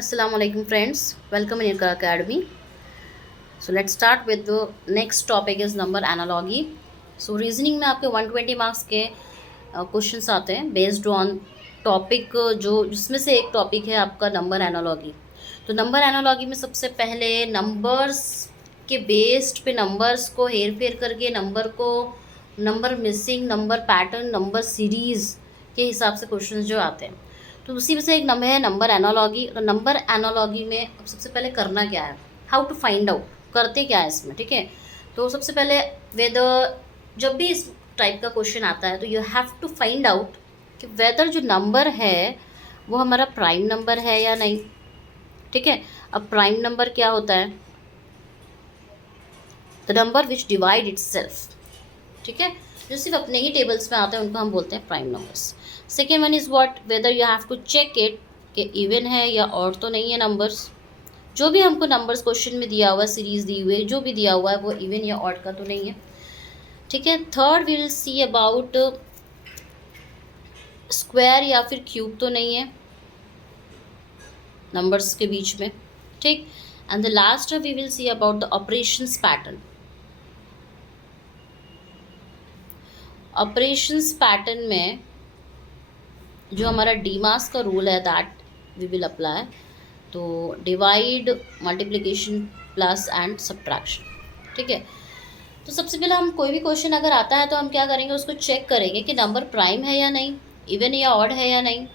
Assalamu alaikum friends, welcome in Irka Academy. So let's start with the next topic is number analogy. So reasoning में आपके 120 marks के questions आते हैं based on topic जो जिसमें से एक टॉपिक है आपका नंबर एनालॉजी. तो नंबर एनालॉजी में सबसे पहले नंबर्स के बेस्ड पे नंबर्स को हेर फेर करके number missing, number pattern, number series के हिसाब से क्वेश्चंस जो आते हैं. तो उसी में से एक नंबर है नंबर एनालॉजी. तो नंबर एनालॉजी में अब सबसे पहले करना क्या है, हाउ टू फाइंड आउट, करते क्या है इसमें. ठीक है, तो सबसे पहले वेदर जब भी इस टाइप का क्वेश्चन आता है तो you have to find out कि वेदर जो नंबर है वो हमारा प्राइम नंबर है या नहीं. ठीक है, अब प्राइम नंबर क्या होता है, the number which divide it's self. ठीक है, जो सिर्फ अपने ही टेबल्स में आते हैं उनको हम बोलते हैं prime numbers. Second one is what, whether you have to check it कि इवन है या ऑड तो नहीं है नंबर्स. जो भी हमको नंबर्स क्वेश्चन में दिया हुआ है, सीरीज़ दी हुई है, जो भी दिया हुआ है वो इवन या ऑड का तो नहीं है. ठीक है, third we will see about square या फिर क्यूब तो नहीं है नंबर्स के बीच में. ठीक, and the last we will see about the operations pattern. Operations pattern में जो हमारा डीमास का रूल है दैट वी विल अप्लाई. तो divide, multiplication, plus and subtraction. ठीक है, तो सबसे पहले हम कोई भी क्वेश्चन अगर आता है तो हम क्या करेंगे, उसको चेक करेंगे कि नंबर प्राइम है या नहीं, इवन या ऑड है या नहीं,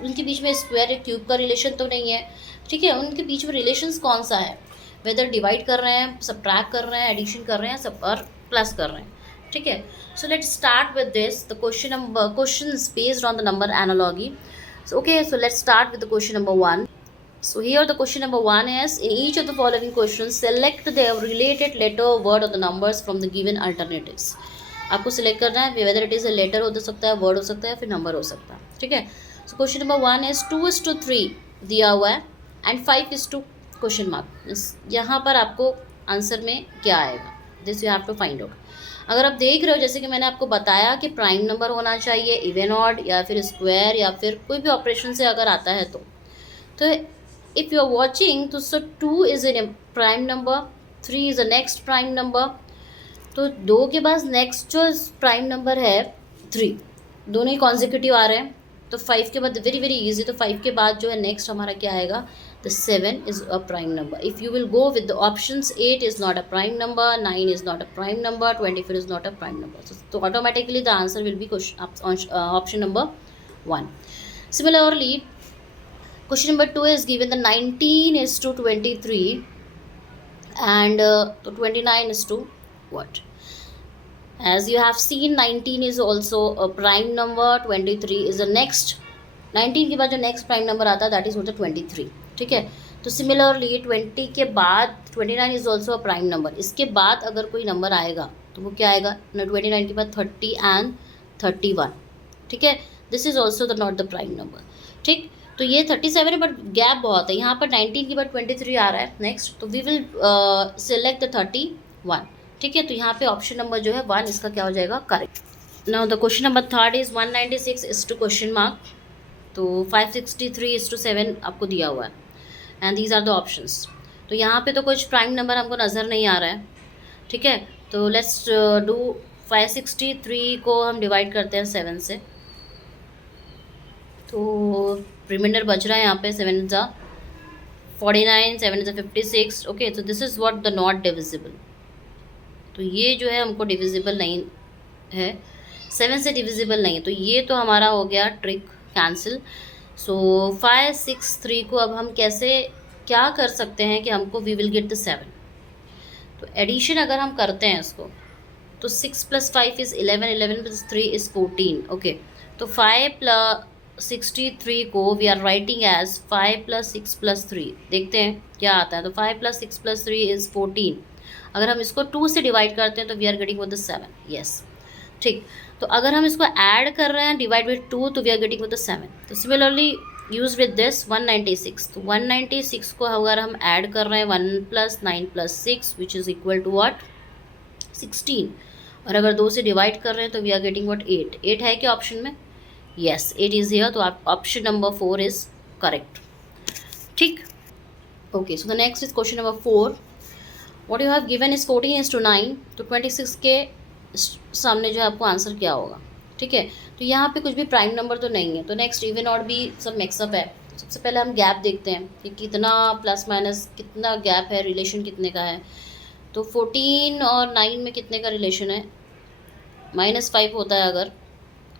उनके बीच में स्क्वायर या क्यूब का रिलेशन तो नहीं है. ठीक है, उनके बीच में रिलेशंस कौन सा है, वेदर डिवाइड कर रहे हैं, सब्ट्रैक्ट कर रहे हैं, एडिशन कर रहे हैं, सब और प्लस कर रहे हैं. ठीक है, so let's start with this the questions based on the number analogy. So let's start with the question number 1. So here the question number 1 is, in each of the following questions select the related letter or word of the numbers from the given alternatives. आपको select करना है whether it is a letter हो सकता है, word हो सकता है, फिर नंबर हो सकता है. ठीक है, सो क्वेश्चन नंबर 1 इज 2:3 दिया हुआ है एंड 5:, क्वेश्चन मार्क. यहाँ पर आपको आंसर में क्या आएगा, this you have to find out. अगर आप देख रहे हो जैसे कि मैंने आपको बताया कि प्राइम नंबर होना चाहिए, इवन ऑड या फिर स्क्वायर या फिर कोई भी ऑपरेशन से अगर आता है तो इफ़ यू आर वॉचिंग तो सो 2 is a prime number, 3 is a next prime number. तो 2 के बाद नेक्स्ट जो प्राइम नंबर है 3, दोनों ही कॉन्जिक्यूटिव आ रहे हैं. तो 5 के बाद वेरी वेरी इजी, तो 5 के बाद जो है नेक्स्ट हमारा क्या आएगा, the 7 is a prime number. If you will go with the options, 8 is not a prime number, 9 is not a prime number, 24 is not a prime number. So automatically the answer will be option number 1. Similarly, question number 2 is given the 19:23 and 29 what? As you have seen, 19 is also a prime number, 23 is the next. 19 के बाद जो next prime number आता है that is होता है 23. ठीक है, तो सिमिलरली 20 के बाद 29 is also a prime number. इसके बाद अगर कोई नंबर आएगा तो वो क्या आएगा, 29 के बाद 30 एंड 31. ठीक है, this is also the not the prime number. ठीक, तो ये 37 है बट गैप बहुत है. यहाँ पर 19 के बाद 23 आ रहा है नेक्स्ट, तो वी विल सेलेक्ट द 31. ठीक है, तो यहाँ पे ऑप्शन नंबर जो है 1 इसका क्या हो जाएगा, correct. Now the question number 3 is 196 is to question mark. तो 563:7 आपको दिया हुआ है and these are the options. तो यहाँ पे तो कुछ प्राइम नंबर हमको नज़र नहीं आ रहा है. ठीक है, तो लेट्स डू 563 को हम डिवाइड करते हैं 7 से. तो रिमाइंडर बच रहा है यहाँ पे 7 ज़ा 49, 7 ज़ा 56. ओके, तो this is what the not divisible. तो ये जो है हमको डिविजिबल नहीं है, 7 से डिविजिबल नहीं है, तो ये तो हमारा हो गया ट्रिक कैंसिल. सो 563 को अब हम कैसे क्या कर सकते हैं कि हमको वी विल गेट द 7. तो एडिशन अगर हम करते हैं इसको तो 6 + 5 इज़ 11, 11 + 3 इज़ 14. ओके, तो 5 + 63 को वी आर राइटिंग एज 5 + 6 + 3. देखते हैं क्या आता है. तो 5 + 6 + 3 इज़ 14. अगर हम इसको 2 से डिवाइड करते हैं तो we are getting with the 7. Yes, ठीक. तो अगर हम इसको ऐड कर रहे हैं डिवाइड विद 2 तो we are getting with the 7. तो सिमिलरली यूज विद दिस 196. तो 196 को अगर हम ऐड कर रहे हैं 1 + 9 + 6 which is equal to what, 16. और अगर 2 से डिवाइड कर रहे हैं तो वी आर गेटिंग व्हाट, 8. 8 है क्या ऑप्शन में, यस 8 इज़ हियर. तो आप ऑप्शन नंबर 4 इज़ करेक्ट. ठीक. Okay, so the next is question number 4. What you have given is 14:9. तो 26 के सामने जो है आपको आंसर क्या होगा. ठीक है, तो यहाँ पे कुछ भी प्राइम नंबर तो नहीं है. तो नेक्स्ट इवन और भी सब मिक्सअप है. तो सबसे पहले हम गैप देखते हैं कि कितना प्लस माइनस कितना गैप है, रिलेशन कितने का है. तो 14 और 9 में कितने का रिलेशन है, -5 होता है अगर.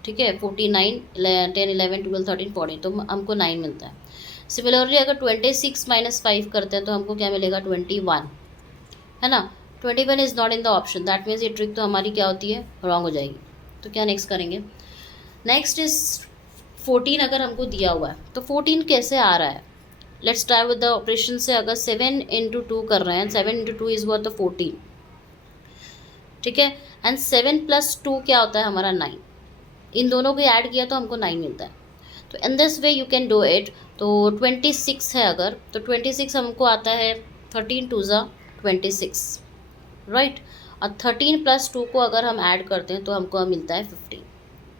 ठीक है, 49 10 11 12 13 14, तो हमको 9 मिलता है. सिमिलरली अगर 26 -5 करते हैं तो हमको क्या मिलेगा, 21, है ना. 21 is not in the option. That means ये ट्रिक तो हमारी क्या होती है, रॉन्ग हो जाएगी. तो क्या नेक्स्ट करेंगे. नेक्स्ट इज 14 अगर हमको दिया हुआ है तो 14 कैसे आ रहा है. Let's try with the operation से. अगर 7 × 2 कर रहे हैं, 7 × 2 इज व्हाट, द 14. ठीक है, एंड 7 + 2 क्या होता है हमारा, 9. इन दोनों को ऐड किया तो हमको 9 मिलता है. तो इन this way you can do it. तो 26 है अगर, तो 26 हमको आता है 13 2 ज़ा 26, राइट. और 13 + 2 को अगर हम ऐड करते हैं तो हमको मिलता है 15.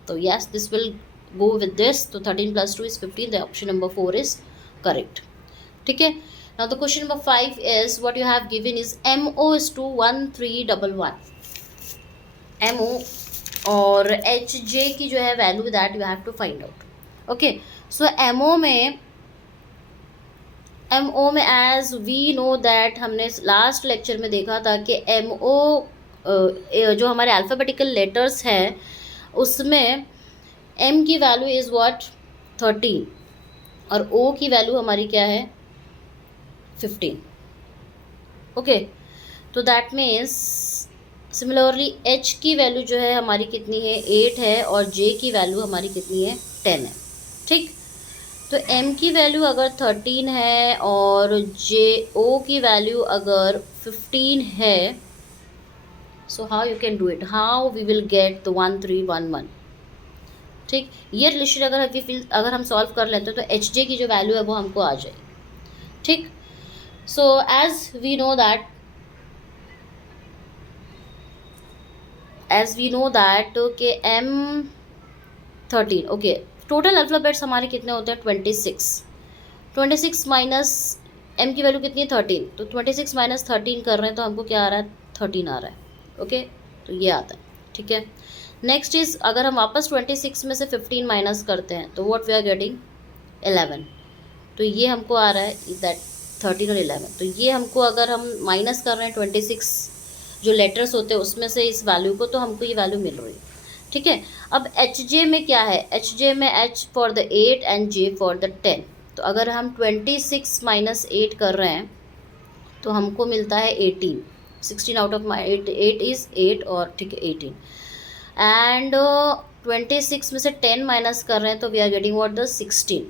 तो yes, this will go with this. तो 13 + 2 is 15. The option number 4 is correct. ठीक है. Now the question number 5 is what you have given is MO is 1311. MO और HJ की जो है value that you have to find out. Okay, so MO में as we know that हमने last lecture में देखा था कि MO जो हमारे अल्फ़ाबेटिकल लेटर्स है उसमें M की वैल्यू इज़ व्हाट, 13, और O की वैल्यू हमारी क्या है, 15. ओके, तो दैट मीन्स सिमिलरली H की वैल्यू जो है हमारी कितनी है, 8 है, और J की वैल्यू हमारी कितनी है, 10 है. ठीक. तो M की वैल्यू अगर 13 है और O की वैल्यू अगर 15 है, so how you can do it, how we will get the 1311. ठीक. ये रिलेशन अगर हम सॉल्व कर लेते हैं तो HJ की जो वैल्यू है वो हमको आ जाएगी. ठीक. So as we know that कि M13. ओके, टोटल अल्फ़ाबेट्स हमारे कितने होते हैं, 26 माइनस M की वैल्यू कितनी है, 13. तो 26 - 13 कर रहे हैं तो हमको क्या आ रहा है, 13 आ रहा है. ओके, तो ये आता है. ठीक है. नेक्स्ट इज अगर हम वापस 26 में से 15 माइनस करते हैं तो व्हाट वी आर गेटिंग, 11. तो ये हमको आ रहा है दैट 13 और 11. तो ये हमको अगर हम माइनस कर रहे हैं 26 जो लेटर्स होते हैं उसमें से इस वैल्यू को, तो हमको ये वैल्यू मिल रही है. ठीक है. अब HJ में क्या है, HJ में H for the 8 and J for the 10. तो अगर हम 26 - 8 कर रहे हैं तो हमको मिलता है 18. 16 आउट ऑफ 8 इज़ 8, और ठीक है 18. एंड 26 में से 10 माइनस कर रहे हैं तो we are getting what, the 16.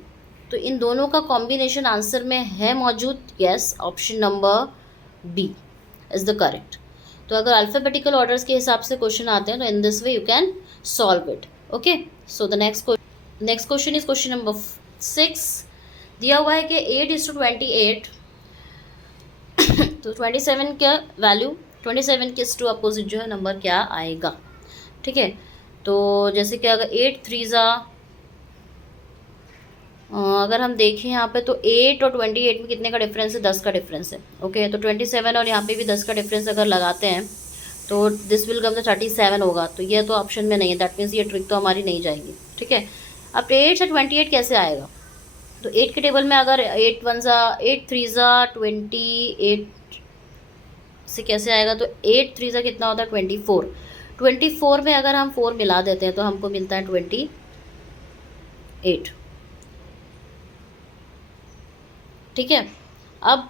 तो इन दोनों का कॉम्बिनेशन आंसर में है मौजूद. Yes, option number B is the correct. तो अगर अल्फ़ाबेटिकल ऑर्डर्स के हिसाब से क्वेश्चन आते हैं तो इन this way you can solve it. Okay, so the next question is question number 6. दिया हुआ है कि 8:28. तो 27 का वैल्यू, 27 के टू अपोजिट जो है नंबर क्या आएगा. ठीक है. तो जैसे कि अगर 8 3 ज़ा, अगर हम देखें यहाँ पे तो 8 और 28 में कितने का डिफरेंस है, 10 का डिफरेंस है. ओके, तो 27 और यहाँ पे भी 10 का डिफरेंस अगर लगाते हैं तो दिस विल कम 37 होगा. तो ये तो ऑप्शन में नहीं है. दैट मीन्स ये ट्रिक तो हमारी नहीं जाएगी. ठीक है. अब 8 से 28 कैसे आएगा. तो 8 के टेबल में अगर 8 1 ज़ा 8 3 ज़ा 28 से कैसे आएगा. तो 8 3 ज़ा कितना होता है, 24. 24 में अगर हम 4 मिला देते हैं तो हमको मिलता है 28. ठीक है. अब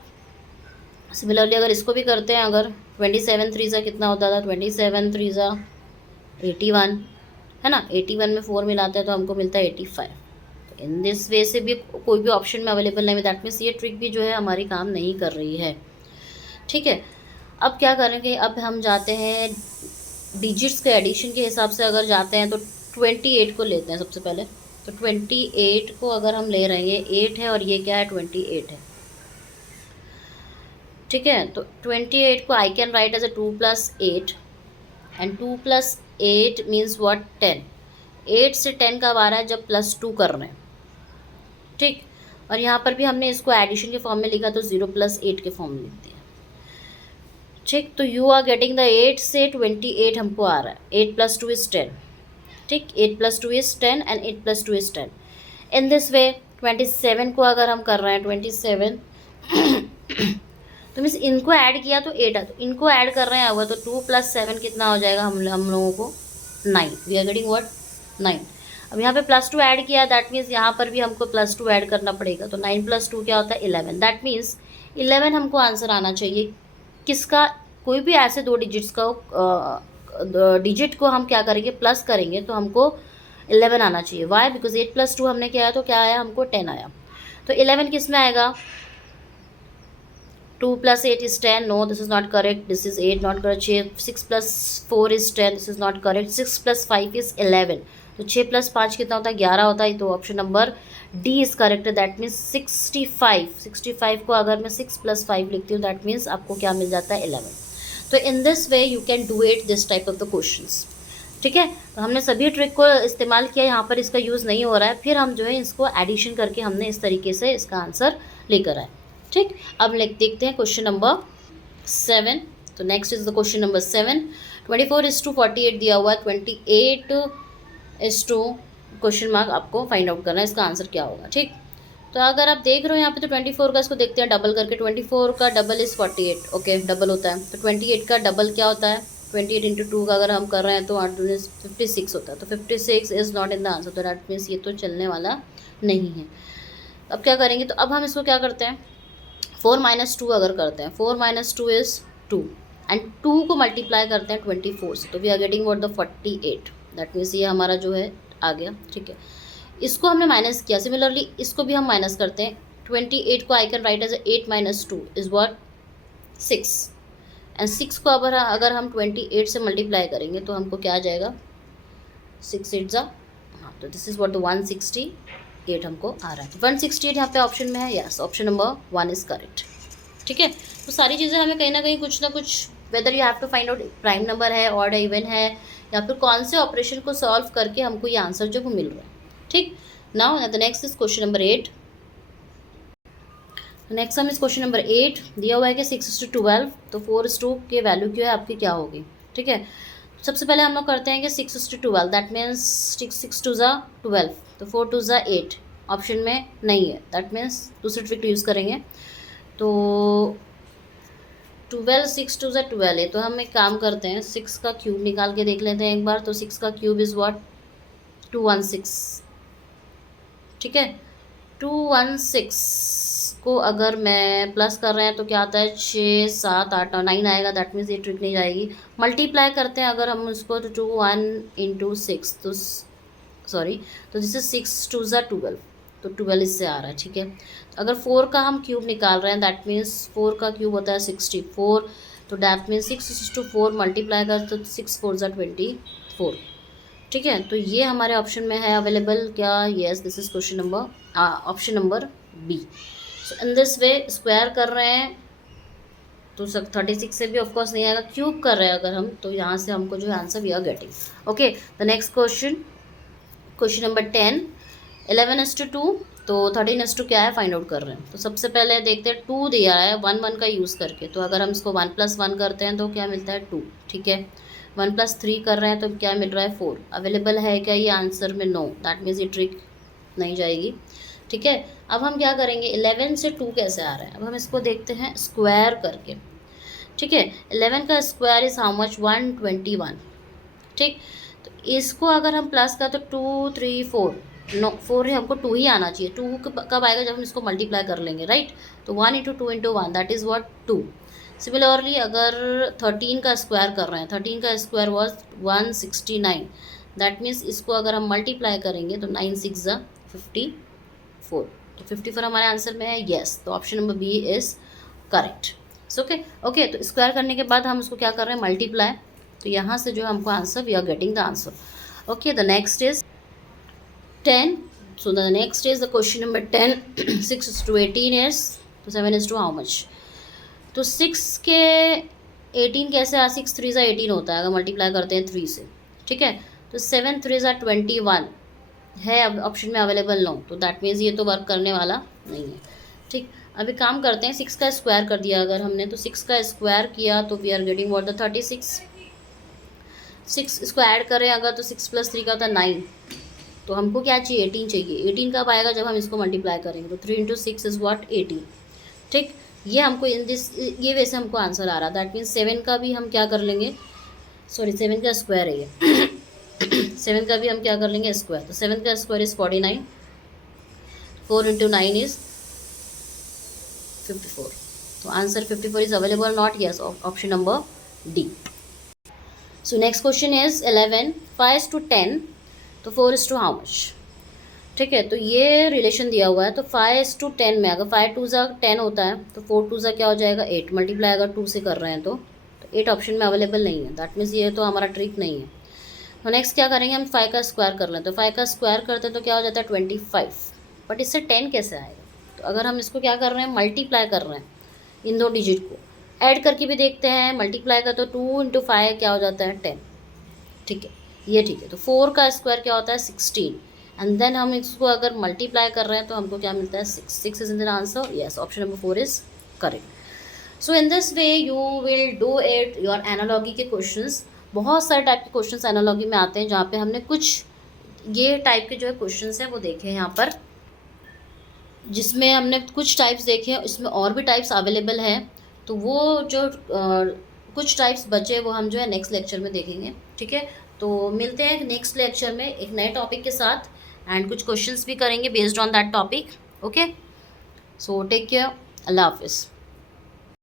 सिमिलरली अगर इसको भी करते हैं, अगर 27 3 ज़ा कितना होता था, 27 3 ज़ा 81, है ना. 81 में 4 मिलाते हैं तो हमको मिलता है 85. इन दिस वे से भी कोई भी ऑप्शन में अवेलेबल नहीं है. दैट मीन्स ये ट्रिक भी जो है हमारी काम नहीं कर रही है. ठीक है. अब क्या करेंगे, अब हम जाते हैं डिजिट्स के एडिशन के हिसाब से अगर जाते हैं तो 28 को लेते हैं सबसे पहले. तो 28 को अगर हम ले रहे हैं, 8 है और ये क्या है, 28 है. ठीक है. तो 28 को I can write as a 2 + 8, and 2 + 8 means what, 10. 8 से 10 कब आ रहा है, जब +2 कर रहे हैं. ठीक. और यहाँ पर भी हमने इसको एडिशन के फॉर्म में लिखा तो 0 + 8 के फॉर्म में लिख दिया। ठीक, तो यू आर गेटिंग द 8 से 28 हमको आ रहा है। 8 + 2 = 10। ठीक, 8 + 2 = 10 एंड 8 + 2 = 10। इन दिस वे 27 को अगर हम कर रहे हैं 27 तो मीन्स इनको ऐड किया तो 8 है, तो इनको ऐड कर रहे हैं हुआ तो 2 + 7 कितना हो जाएगा हम लोगों को 9। We are getting what 9। अब यहाँ पे +2 ऐड किया, दैट मीन्स यहाँ पर भी हमको +2 ऐड करना पड़ेगा, तो 9 + 2 क्या होता है 11। दैट मीन्स 11 हमको आंसर आना चाहिए किसका, कोई भी ऐसे 2 डिजिट्स का डिजिट को हम क्या करेंगे प्लस करेंगे तो हमको 11 आना चाहिए। वाई? बिकॉज 8 + 2 हमने किया है तो क्या आया हमको 10 आया। तो 11 किस में आएगा? 2 + 8 = 10, no this is not correct, this is 8 not correct. 6 + 4 = 10, this is not correct. 6 + 5 = 11, तो 6 + 5 कितना होता है 11 होता है, तो option number D is correct. That means 65 को अगर मैं 6 + 5 लिखती हूँ दैट मीन्स आपको क्या मिल जाता है 11। तो इन this way you can do it this type of the questions. ठीक है, तो हमने सभी ट्रिक को इस्तेमाल किया, यहाँ पर इसका यूज़ नहीं हो रहा है, फिर हम जो है इसको एडिशन करके हमने इस तरीके से इसका आंसर लेकर आए। ठीक, अब देखते हैं क्वेश्चन नंबर 7। तो next is the question number 7। 24:48 दिया हुआ है, 28:? आपको फाइंड आउट करना है इसका आंसर क्या होगा। ठीक, तो अगर आप देख रहे हो यहाँ पे तो 24 का इसको देखते हैं डबल करके। 24 का डबल इज़ 48, ओके डबल होता है। तो 28 का डबल क्या होता है 28 × 2 का अगर हम कर रहे हैं तो 56 होता है। तो 56 is not in the answer, तो दैट मीन्स ये तो चलने वाला नहीं है। अब क्या करेंगे, तो अब हम इसको क्या करते हैं 4 - 2 अगर करते हैं, 4 - 2 = 2 एंड 2 को मल्टीप्लाई करते हैं 24 से, तो we are getting what the 48। That means ये हमारा जो है आ गया। ठीक है, इसको हमने माइनस किया, सिमिलरली इसको भी हम माइनस करते हैं। 28 को I can write as 8 - 2 is what 6 and 6 को अगर हम 28 से मल्टीप्लाई करेंगे तो हमको क्या आ जाएगा 6 8 ज़ा, हाँ, तो दिस इज व्हाट द 168 हमको आ रहा है। 168 यहाँ पे ऑप्शन में है, yes option number 1 is correct. ठीक है, तो सारी चीज़ें हमें कहीं ना कहीं कुछ ना कुछ, whether you have to find out prime number है, ऑड इवन है, या फिर कौन से ऑपरेशन को सॉल्व करके हमको ये आंसर जो वो मिल रहा है। ठीक, now the next is question number 8। Next sum is question number 8। दिया हुआ है कि 6:12, तो 4:2 के वैल्यू जो है आपकी क्या होगी। ठीक है, सबसे पहले हम लोग करते हैं कि 6:12, दैट मीन्स 6 2 ज़ा 12, तो 4 2 ज़ा 8 ऑप्शन में नहीं है, दैट मीन्स दूसरी ट्रिक यूज़ करेंगे। तो 12 6 2 ज़ा 12 है, तो हम एक काम करते हैं 6 का क्यूब निकाल के देख लेते हैं एक बार। तो 6 का क्यूब इज़ व्हाट 216। ठीक है, 216 को अगर मैं प्लस कर रहे हैं तो क्या आता है 6 7 8 और 9 आएगा, दैट मीन्स ये ट्रिक नहीं जाएगी। मल्टीप्लाई करते हैं अगर हम उसको तो 2 1 × 6, तो सॉरी, तो जिससे 6 2 ज़ा 12, तो 12 इससे आ रहा है। ठीक है, अगर 4 का हम क्यूब निकाल रहे हैं दैट मीन्स 4 का क्यूब होता है 64, तो दैट मीन्स 6 × 4 मल्टीप्लाई कर तो 6 4 ज़ा 24। ठीक है, तो ये हमारे ऑप्शन में है अवेलेबल क्या, yes this is question number option number B. So in this way square कर रहे हैं तो 36 से भी ऑफकोर्स नहीं आएगा, क्यूब कर रहे हैं अगर हम तो यहाँ से हमको जो है answer we are getting. Okay, the next question number 10। 11:2, तो 13:2 क्या है फाइंड आउट कर रहे हैं। तो सबसे पहले देखते हैं 2 दिया है 1 1 का यूज़ करके, तो अगर हम इसको 1 + 1 करते हैं तो क्या मिलता है 2। ठीक है, 1 + 3 कर रहे हैं तो क्या मिल रहा है 4। अवेलेबल है क्या ये आंसर में, नो, दैट मीन्स ये ट्रिक नहीं जाएगी। ठीक है, अब हम क्या करेंगे 11 से 2 कैसे आ रहा है, अब हम इसको देखते हैं स्क्वायर करके। ठीक है, 11 का स्क्वायर इज हाउ मच 121। ठीक, तो इसको अगर हम प्लस कर तो 2 3 4, नो 4 है, हमको 2 ही आना चाहिए। 2 कब आएगा जब हम इसको मल्टीप्लाई कर लेंगे, राइट। तो 1 × 2 × 1 दैट इज़ व्हाट 2। सिमिलरली अगर 13 का स्क्वायर कर रहे हैं, 13 का स्क्वायर वॉज 169, दैट मीन्स इसको अगर हम मल्टीप्लाई करेंगे तो 9 6 ज़ा 54, तो 54 हमारे आंसर में है, यस, तो option number B is correct. Okay, तो स्क्वायर करने के बाद हम उसको क्या कर रहे हैं मल्टीप्लाई, तो यहाँ से जो हमको answer we are getting the answer. Okay, the next is 10। So the next is the question number 10। 6:18 is, तो 7:2 हाउ मच। तो 6 के 18 कैसे आ, 6 3 ज़ा 18 होता है अगर मल्टीप्लाई करते हैं 3 से। ठीक है, तो 7 3 ज़ा 21, है अब ऑप्शन में अवेलेबल नो, तो दैट मीन्स ये तो वर्क करने वाला नहीं है। ठीक, अभी काम करते हैं, 6 का स्क्वायर कर दिया अगर हमने, तो 6 का स्क्वायर किया तो we are getting what the 36। 6 इसको ऐड करें अगर तो 6 + 3 का होता है 9, तो हमको क्या चाहिए 18 चाहिए। 18 कब आएगा जब हम इसको मल्टीप्लाई करेंगे, तो 3 × 6 इज़ व्हाट 18। ठीक, ये हमको इन दिस ये वैसे हमको आंसर आ रहा, दैट मीन्स 7 का भी हम क्या कर लेंगे, सॉरी 7 का स्क्वायर है ये 7 का भी हम क्या कर लेंगे स्क्वायर, तो 7 का स्क्वायर इज़ 49, 4 × 9 इज़ 54, तो answer 54 is available not, yes option number D. So next question is 11, 5 to 10, तो 4 is to हाउ मच। ठीक है, तो ये रिलेशन दिया हुआ है, तो 5 to 10 में अगर 5 2 ज़ा 10 होता है, तो 4 2 ज़ा क्या हो जाएगा 8, मल्टीप्लाई अगर 2 से कर रहे हैं तो 8 ऑप्शन में अवेलेबल नहीं है, दैट मीन्स ये तो हमारा ट्रिक नहीं है। तो नेक्स्ट क्या करेंगे, हम 5 का स्क्वायर कर लें, तो 5 का स्क्वायर करते हैं तो क्या हो जाता है 25, बट इससे 10 कैसे आएगा, तो अगर हम इसको क्या कर रहे हैं मल्टीप्लाई कर रहे हैं इन दो डिजिट को, ऐड करके भी देखते हैं, मल्टीप्लाई का तो 2 × 5 क्या हो जाता है 10। ठीक है, ये ठीक है, तो 4 का स्क्वायर क्या होता है 16, एंड देन हम इसको अगर मल्टीप्लाई कर रहे हैं तो हमको क्या मिलता है 6 is in the answer, yes option number 4 is correct. So in this way you will do it your analogy के क्वेश्चंस। बहुत सारे टाइप के क्वेश्चंस एनालॉजी में आते हैं, जहाँ पे हमने कुछ ये टाइप के जो है क्वेश्चंस हैं वो देखे हैं यहाँ पर, जिसमें हमने कुछ टाइप्स देखे हैं, इसमें और भी टाइप्स अवेलेबल हैं, तो वो जो कुछ टाइप्स बचे वो हम जो है नेक्स्ट लेक्चर में देखेंगे। ठीक है, तो मिलते हैं नेक्स्ट लेक्चर में एक नए टॉपिक के साथ, एंड कुछ क्वेश्चंस भी करेंगे based on that topic. Okay, so take care, अल्लाह हाफिज़।